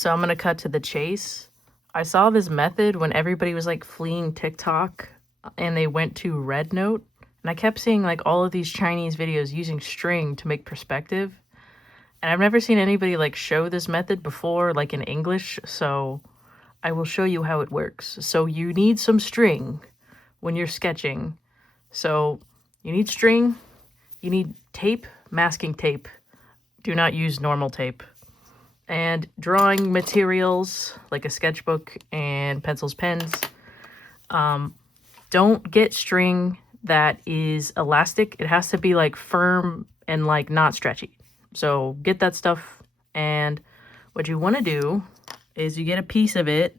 So I'm gonna cut to the chase. I saw this method when everybody was like fleeing TikTok and they went to RedNote. And I kept seeing like all of these Chinese videos using string to make perspective. And I've never seen anybody like show this method before, like in English. So I will show you how it works. So you need some string when you're sketching. So you need string, you need tape, masking tape. Do not use normal tape. And drawing materials like a sketchbook and pencils, pens. Don't get string that is elastic. It has to be like firm and like not stretchy. So get that stuff, and what you want to do is you get a piece of it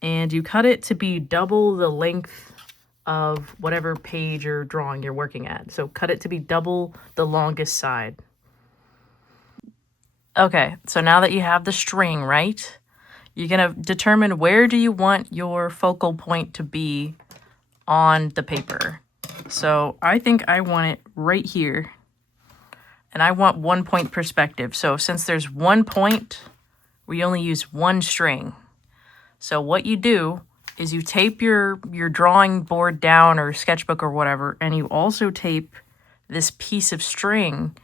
and you cut it to be double the length of whatever page or drawing you're working at. So cut it to be double the longest side. Okay, so now that you have the string, right, you're going to determine where do you want your focal point to be on the paper. So I think I want it right here. And I want 1 point perspective. So since there's 1 point, we only use one string. So what you do is you tape your drawing board down or sketchbook or whatever, and you also tape this piece of string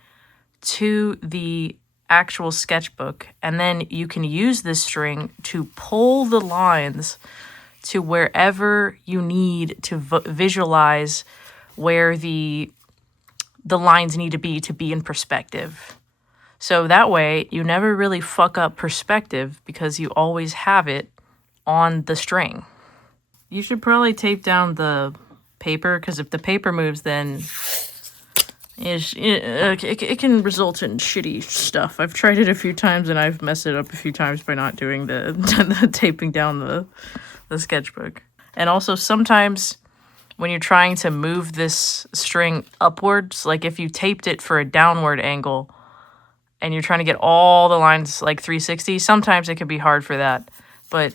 to the actual sketchbook, and then you can use this string to pull the lines to wherever you need to visualize where the lines need to be in perspective. So that way you never really fuck up perspective because you always have it on the string. You should probably tape down the paper, because if the paper moves, then it can result in shitty stuff. I've tried it a few times and I've messed it up a few times by not doing the taping down the sketchbook. And also sometimes when you're trying to move this string upwards, like if you taped it for a downward angle and you're trying to get all the lines like 360, sometimes it can be hard for that. But,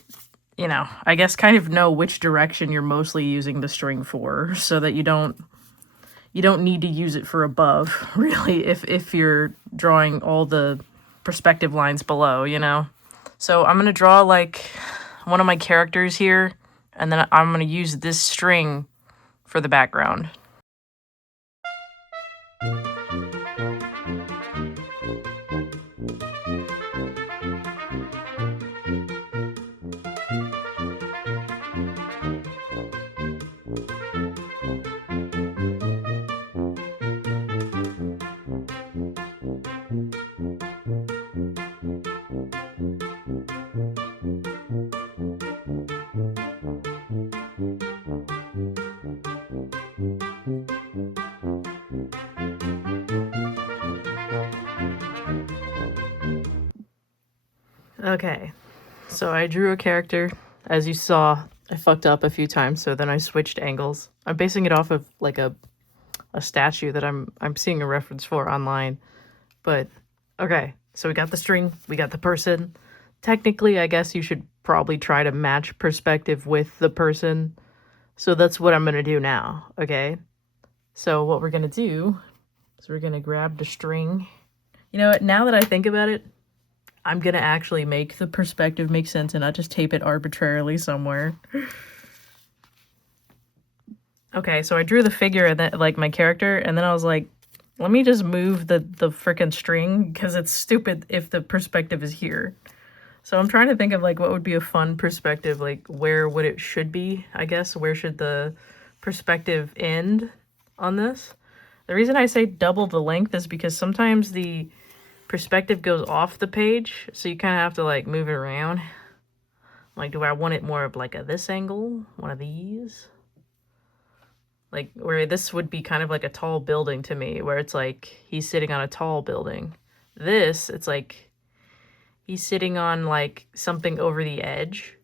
you know, I guess kind of know which direction you're mostly using the string for, so that you don't need to use it for above, really, if you're drawing all the perspective lines below, you know? So I'm going to draw like one of my characters here, and then I'm going to use this string for the background. Okay, so I drew a character. As you saw, I fucked up a few times, so then I switched angles. I'm basing it off of like a statue that I'm seeing a reference for online. But okay, so we got the string, we got the person. Technically, I guess you should probably try to match perspective with the person. So that's what I'm gonna do now, okay? So what we're gonna do is we're gonna grab the string. You know what, now that I think about it, I'm gonna actually make the perspective make sense and not just tape it arbitrarily somewhere. Okay, so I drew the figure and then, like, my character, and then I was like, let me just move the frickin' string, because it's stupid if the perspective is here. So I'm trying to think of, like, what would be a fun perspective, like, where would it should be, I guess? Where should the perspective end on this? The reason I say double the length is because sometimes the perspective goes off the page, so you kind of have to like move it around. Like, do I want it more of like a this angle, one of these, like where this would be kind of like a tall building to me, where it's like he's sitting on a tall building. This, it's like he's sitting on like something over the edge.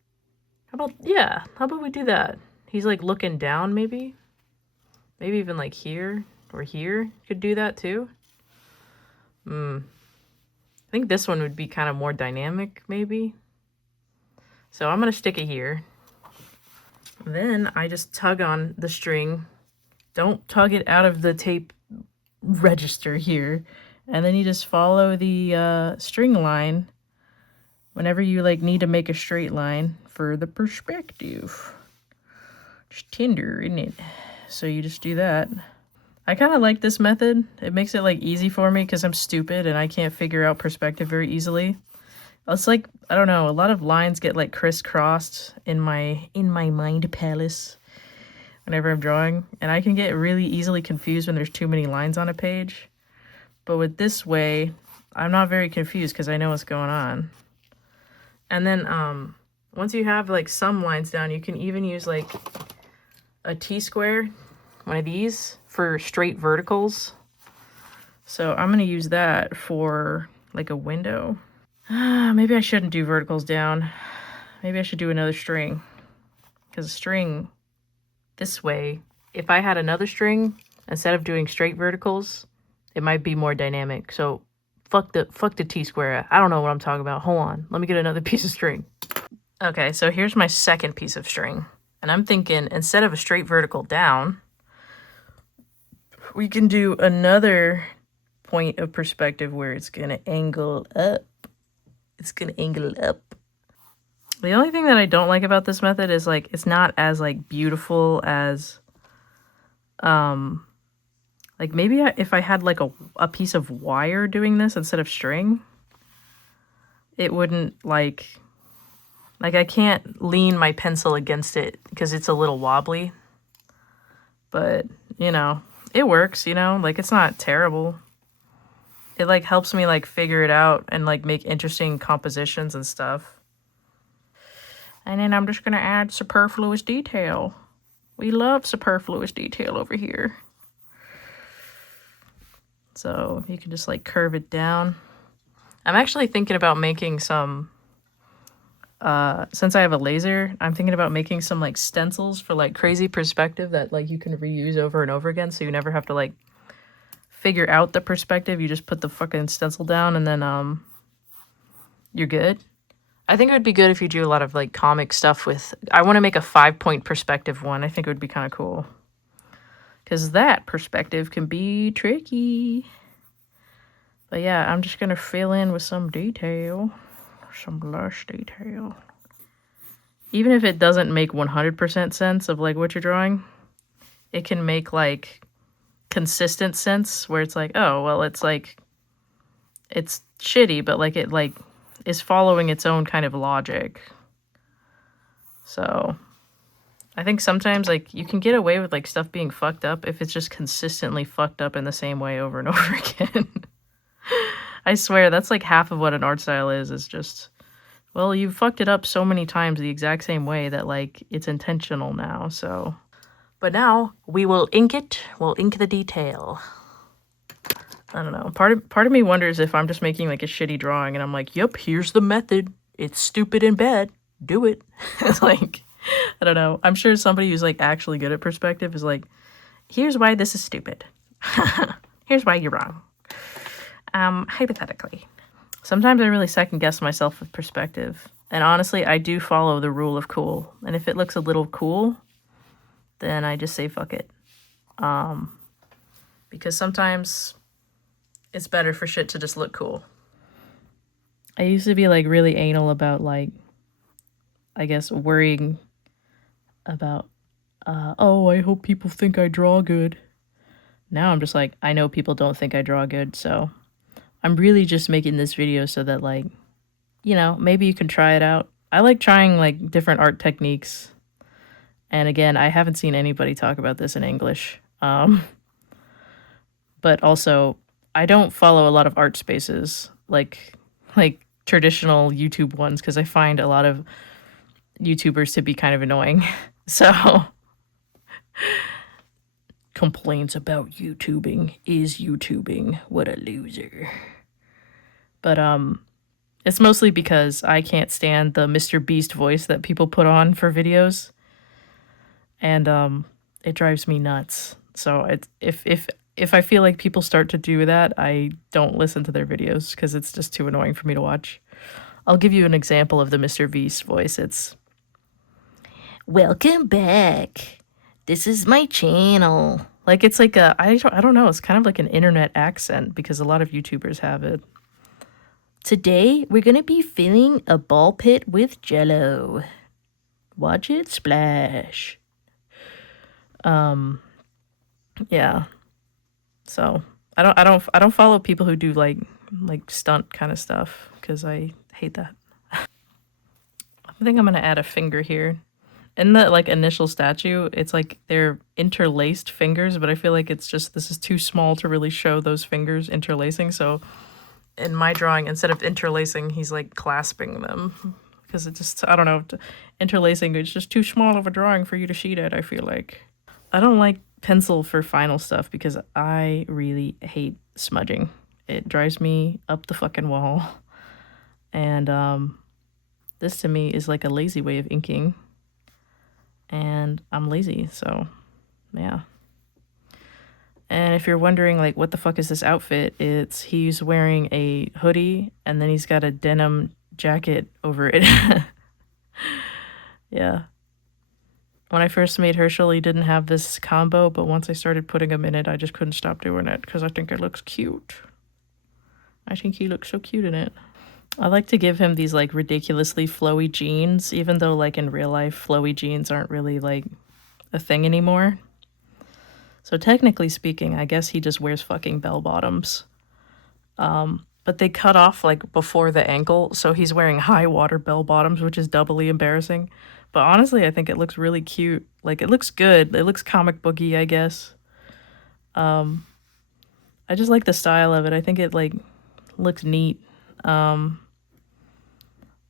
How about we do that? He's like looking down, maybe even like here or here. Could do that too. I think this one would be kind of more dynamic, maybe. So I'm going to stick it here. Then I just tug on the string. Don't tug it out of the tape register here. And then you just follow the string line Whenever you like need to make a straight line for the perspective. It's Tinder, isn't it? So you just do that. I kind of like this method. It makes it like easy for me because I'm stupid and I can't figure out perspective very easily. It's like, I don't know, a lot of lines get like crisscrossed in my mind palace whenever I'm drawing, and I can get really easily confused when there's too many lines on a page. But with this way, I'm not very confused because I know what's going on. And then once you have like some lines down, you can even use like a T-square, one of these, for straight verticals. So I'm gonna use that for like a window. Maybe I shouldn't do verticals down. Maybe I should do another string. Because a string this way, if I had another string, instead of doing straight verticals, it might be more dynamic. So fuck the T-square. I don't know what I'm talking about. Hold on. Let me get another piece of string. Okay, so here's my second piece of string. And I'm thinking, instead of a straight vertical down, we can do another point of perspective where it's gonna angle up. It's gonna angle up. The only thing that I don't like about this method is like it's not as like beautiful as like maybe if I had like a piece of wire doing this instead of string, it wouldn't like I can't lean my pencil against it because it's a little wobbly. But, you know, it works, you know, like it's not terrible. It like helps me like figure it out and like make interesting compositions and stuff. And then I'm just gonna add superfluous detail. We love superfluous detail over here. So you can just like curve it down. I'm actually thinking about making some, since I have a laser, I'm thinking about making some like stencils for like crazy perspective that like you can reuse over and over again. So you never have to like figure out the perspective. You just put the fucking stencil down and then you're good. I think it would be good if you do a lot of like comic stuff with, I want to make a 5-point perspective one. I think it would be kind of cool. Because that perspective can be tricky. But yeah, I'm just going to fill in with some detail. Some lush detail. Even if it doesn't make 100% sense of like what you're drawing, it can make like consistent sense where it's like, oh, well, it's like, it's shitty, but like it like is following its own kind of logic. So I think sometimes like you can get away with like stuff being fucked up if it's just consistently fucked up in the same way over and over again. I swear that's like half of what an art style is just, well, you fucked it up so many times the exact same way that like it's intentional now. So, but now we will ink it. We'll ink the detail. I don't know. Part of me wonders if I'm just making like a shitty drawing and I'm like, yep, here's the method. It's stupid and bad. Do it. It's like, I don't know. I'm sure somebody who's like actually good at perspective is like, here's why this is stupid. Here's why you're wrong. Hypothetically. Sometimes I really second guess myself with perspective. And honestly, I do follow the rule of cool. And if it looks a little cool, then I just say fuck it. Because sometimes it's better for shit to just look cool. I used to be like really anal about like, I guess, worrying about, oh, I hope people think I draw good. Now I'm just like, I know people don't think I draw good, so I'm really just making this video so that like, you know, maybe you can try it out. I like trying like different art techniques. And again, I haven't seen anybody talk about this in English. But also, I don't follow a lot of art spaces like traditional YouTube ones because I find a lot of YouTubers to be kind of annoying. So complaints about YouTubing is YouTubing. What a loser. But it's mostly because I can't stand the Mr. Beast voice that people put on for videos. And it drives me nuts. So if I feel like people start to do that, I don't listen to their videos because it's just too annoying for me to watch. I'll give you an example of the Mr. Beast voice. It's, welcome back. This is my channel. Like it's like a, I don't know, it's kind of like an internet accent because a lot of YouTubers have it. Today, we're gonna be filling a ball pit with Jello. Watch it splash. Yeah. So I don't follow people who do like stunt kind of stuff because I hate that. I think I'm gonna add a finger here. In the like initial statue, it's like they're interlaced fingers, but I feel like it's just this is too small to really show those fingers interlacing. So in my drawing, instead of interlacing, he's like clasping them because it just I don't know, interlacing it's just too small of a drawing for you to sheet at. I feel like I don't like pencil for final stuff because I really hate smudging. It drives me up the fucking wall, and this to me is like a lazy way of inking, and I'm lazy, so yeah. And if you're wondering like what the fuck is this outfit, it's he's wearing a hoodie and then he's got a denim jacket over it. Yeah. When I first made Herschel, he didn't have this combo, but once I started putting him in it, I just couldn't stop doing it because I think it looks cute. I think he looks so cute in it. I like to give him these like ridiculously flowy jeans, even though like in real life, flowy jeans aren't really like a thing anymore. So technically speaking, I guess he just wears fucking bell bottoms. But they cut off like before the ankle, so he's wearing high water bell bottoms, which is doubly embarrassing. But honestly, I think it looks really cute. Like it looks good. It looks comic booky, I guess. I just like the style of it. I think it like looks neat.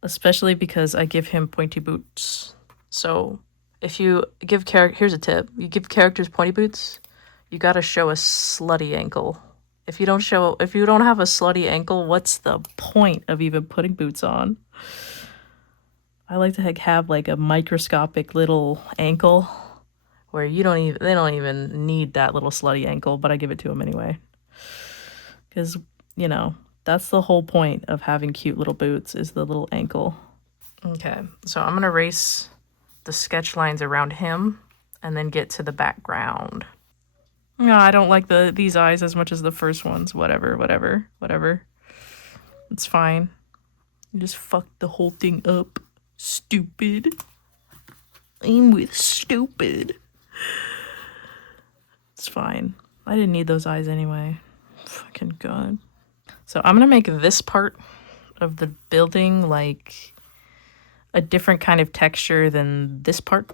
Especially because I give him pointy boots. So if you give here's a tip. You give characters pointy boots, you gotta show a slutty ankle. If you don't have a slutty ankle, what's the point of even putting boots on? I like to have like a microscopic little ankle where they don't even need that little slutty ankle, but I give it to them anyway. Cause, you know, that's the whole point of having cute little boots is the little ankle. Okay, so I'm gonna erase the sketch lines around him and then get to the background. No, I don't like these eyes as much as the first ones. Whatever. It's fine. You just fucked the whole thing up. Stupid. I'm with stupid. It's fine. I didn't need those eyes anyway. Fucking god. So I'm gonna make this part of the building like a different kind of texture than this part.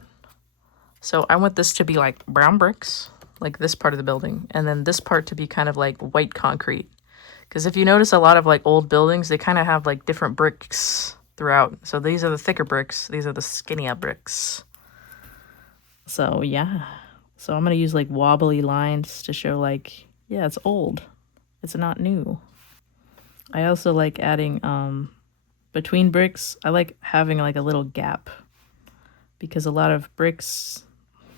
So I want this to be like brown bricks, like this part of the building, and then this part to be kind of like white concrete. Because if you notice a lot of like old buildings, they kind of have like different bricks throughout. So these are the thicker bricks, these are the skinnier bricks. So yeah. So I'm gonna use like wobbly lines to show like, yeah, it's old. It's not new. I also like adding between bricks, I like having like a little gap. Because a lot of bricks,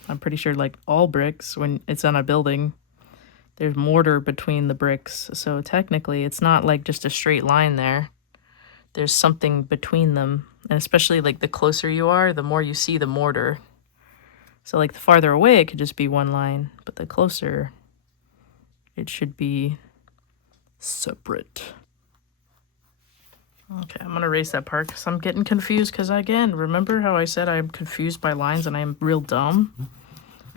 I'm pretty sure like all bricks, when it's on a building, there's mortar between the bricks. So technically it's not like just a straight line there. There's something between them. And especially like the closer you are, the more you see the mortar. So like the farther away, it could just be one line. But the closer, it should be separate. Okay, I'm gonna erase that part because I'm getting confused because, again, remember how I said I'm confused by lines and I'm real dumb?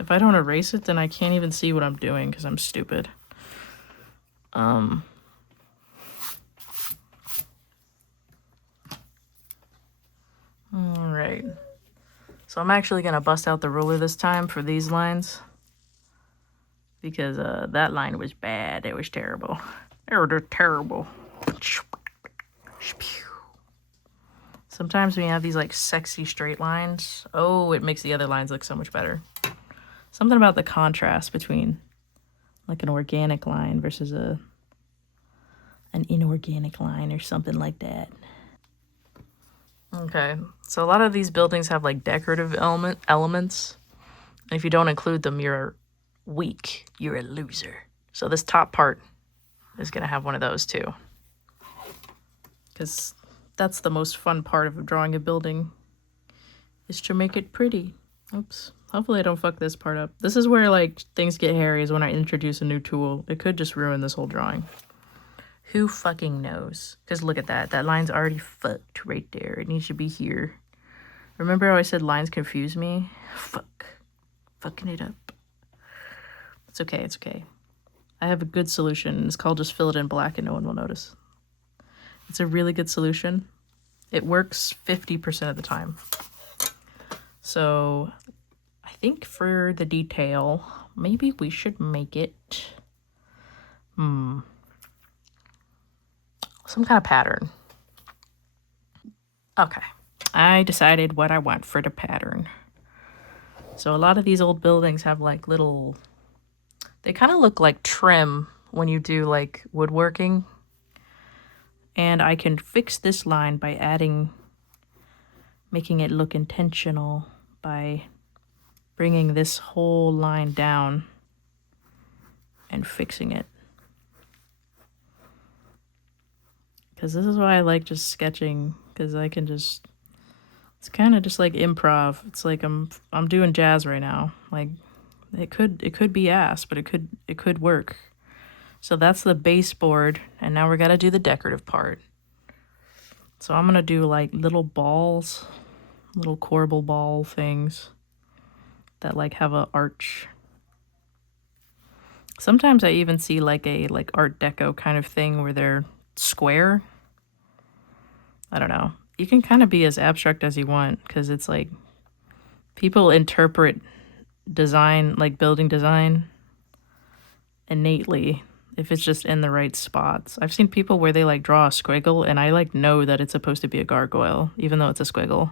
If I don't erase it, then I can't even see what I'm doing because I'm stupid. Alright. So I'm actually gonna bust out the ruler this time for these lines because that line was bad. It was terrible. They're terrible. Sometimes when you have these like sexy straight lines, oh, it makes the other lines look so much better. Something about the contrast between like an organic line versus an inorganic line or something like that. Okay, so a lot of these buildings have like decorative elements. And if you don't include them, you're weak. You're a loser. So this top part is gonna have one of those too. Because that's the most fun part of drawing a building, is to make it pretty. Oops. Hopefully I don't fuck this part up. This is where like things get hairy, is when I introduce a new tool. It could just ruin this whole drawing. Who fucking knows? Because look at that. That line's already fucked right there. It needs to be here. Remember how I said lines confuse me? Fuck. Fucking it up. It's okay. It's okay. I have a good solution. It's called just fill it in black and no one will notice. It's a really good solution. It works 50% of the time. So I think for the detail, maybe we should make it some kind of pattern. Okay. I decided what I want for the pattern. So a lot of these old buildings have like little, they kind of look like trim when you do like woodworking. And I can fix this line by making it look intentional by bringing this whole line down and fixing it. Because this is why I like just sketching, because I can just, it's kind of just like improv. It's like I'm doing jazz right now. Like it could be ass, but it could work. So that's the baseboard, and now we got to do the decorative part. So I'm going to do like little balls, little corbel ball things that like have a arch. Sometimes I even see like a like Art Deco kind of thing where they're square. I don't know. You can kind of be as abstract as you want, because it's like people interpret design, like building design, innately if it's just in the right spots. I've seen people where they like draw a squiggle and I like know that it's supposed to be a gargoyle even though it's a squiggle.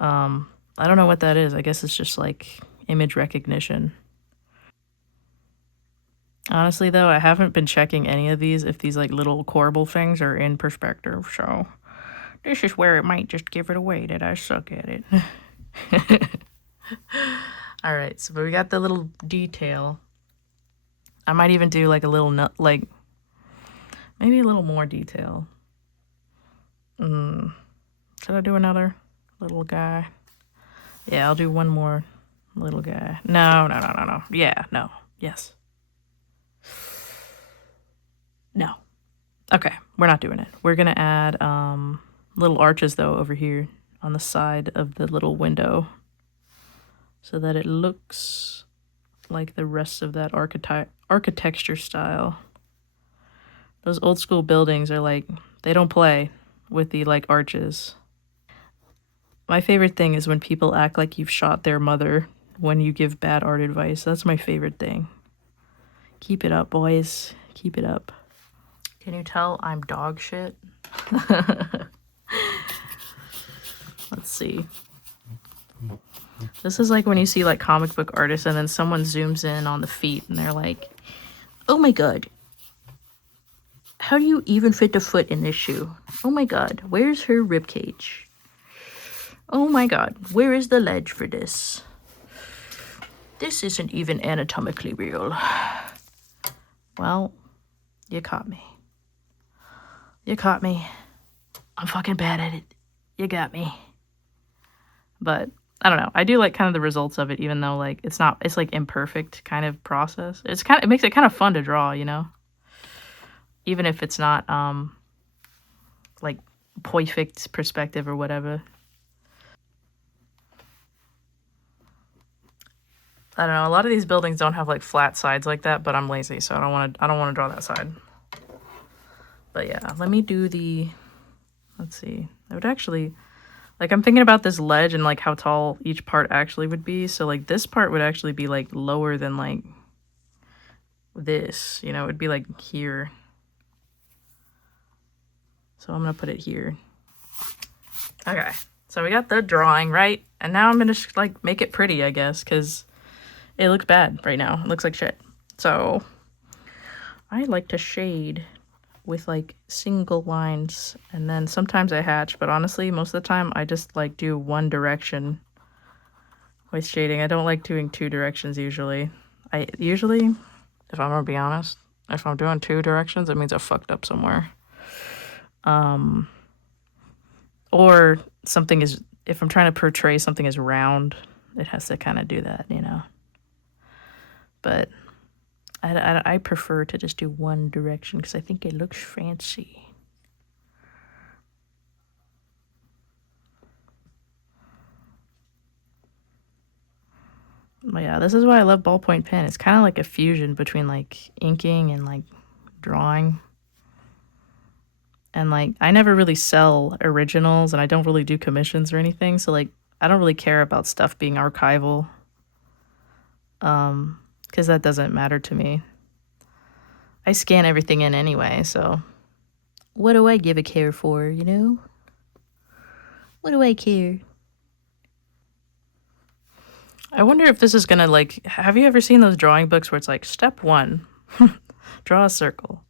I don't know what that is. I guess it's just like image recognition. Honestly though, I haven't been checking any of these if these like little corbel things are in perspective, so this is where it might just give it away that I suck at it. All right, so we got the little detail. I might even do like a little like maybe a little more detail. Should I do another little guy? Yeah, I'll do one more little guy. No. Yeah, no. Yes. No. Okay, we're not doing it. We're gonna add little arches though over here on the side of the little window so that it looks like the rest of that architecture style. Those old school buildings are like, they don't play with the like arches. My favorite thing is when people act like you've shot their mother when you give bad art advice. That's my favorite thing. Keep it up, boys. Keep it up. Can you tell I'm dog shit? Let's see. This is like when you see like comic book artists and then someone zooms in on the feet and they're like, oh my god, how do you even fit the foot in this shoe? Oh my god, where's her rib cage? Oh my god, where is the ledge for this? This isn't even anatomically real. Well, you caught me. You caught me. I'm fucking bad at it. You got me. But I don't know. I do like kind of the results of it, even though like it's like imperfect kind of process. It makes it kind of fun to draw, you know? Even if it's not like perfect perspective or whatever. I don't know. A lot of these buildings don't have like flat sides like that, but I'm lazy, so I don't want to draw that side. But yeah, let me do the, let's see. I would actually, like I'm thinking about this ledge and like how tall each part actually would be. So like this part would actually be like lower than like this, you know, it'd be like here. So I'm going to put it here. Okay. So we got the drawing, right? And now I'm going to like make it pretty, I guess, because it looks bad right now. It looks like shit. So I like to shade with like single lines, and then sometimes I hatch, but honestly most of the time I just like do one direction with shading. I don't like doing two directions usually. If I'm gonna be honest, if I'm doing two directions, it means I fucked up somewhere. Or something is, if I'm trying to portray something as round, it has to kind of do that, you know. But I prefer to just do one direction because I think it looks fancy. But yeah, this is why I love ballpoint pen. It's kind of like a fusion between like inking and like drawing. And like I never really sell originals and I don't really do commissions or anything, so like I don't really care about stuff being archival. Cuz that doesn't matter to me. I scan everything in anyway, so what do I give a care for, you know? What do I care? I wonder if this is gonna like, have you ever seen those drawing books where it's like, step 1, draw a circle.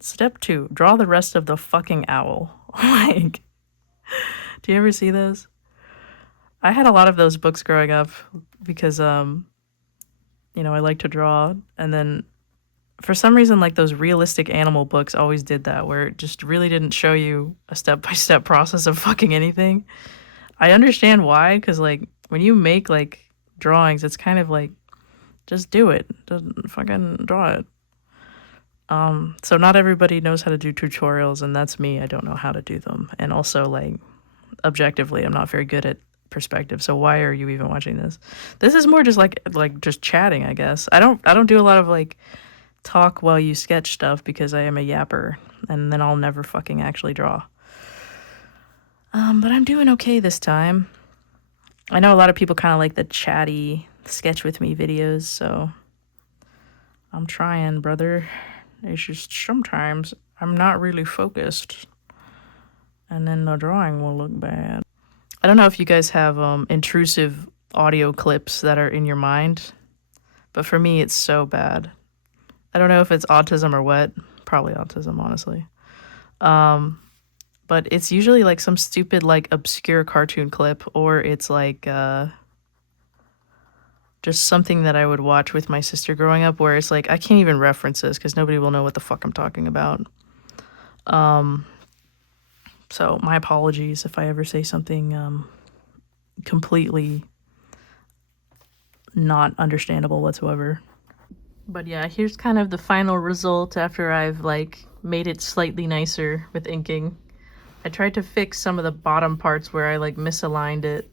Step 2, draw the rest of the fucking owl. Like, do you ever see those? I had a lot of those books growing up because, you know, I like to draw. And then for some reason, like those realistic animal books always did that, where it just really didn't show you a step-by-step process of fucking anything. I understand why, because like when you make like drawings, it's kind of like, just do it. Doesn't fucking draw it. So not everybody knows how to do tutorials, and that's me. I don't know how to do them. And also, like, objectively, I'm not very good at perspective. So why are you even watching this? This is more just like just chatting, I guess. I don't do a lot of like talk while you sketch stuff because I am a yapper, and then I'll never fucking actually draw. But I'm doing okay this time. I know a lot of people kind of like the chatty sketch with me videos, so I'm trying, brother. It's just sometimes I'm not really focused, and then the drawing will look bad. I don't know if you guys have intrusive audio clips that are in your mind, but for me, it's so bad. I don't know if it's autism or what. Probably autism, honestly. But it's usually like some stupid, like, obscure cartoon clip, or it's like just something that I would watch with my sister growing up where it's like, I can't even reference this because nobody will know what the fuck I'm talking about. So my apologies if I ever say something completely not understandable whatsoever. But yeah, here's kind of the final result after I've like made it slightly nicer with inking. I tried to fix some of the bottom parts where I like misaligned it.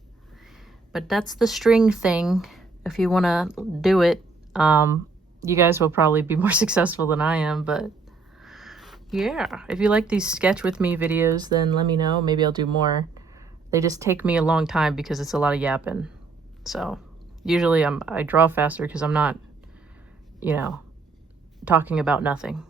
But that's the string thing. If you want to do it, you guys will probably be more successful than I am, but yeah. If you like these sketch with me videos, then let me know. Maybe I'll do more. They just take me a long time because it's a lot of yapping. So usually I draw faster because I'm not, you know, talking about nothing.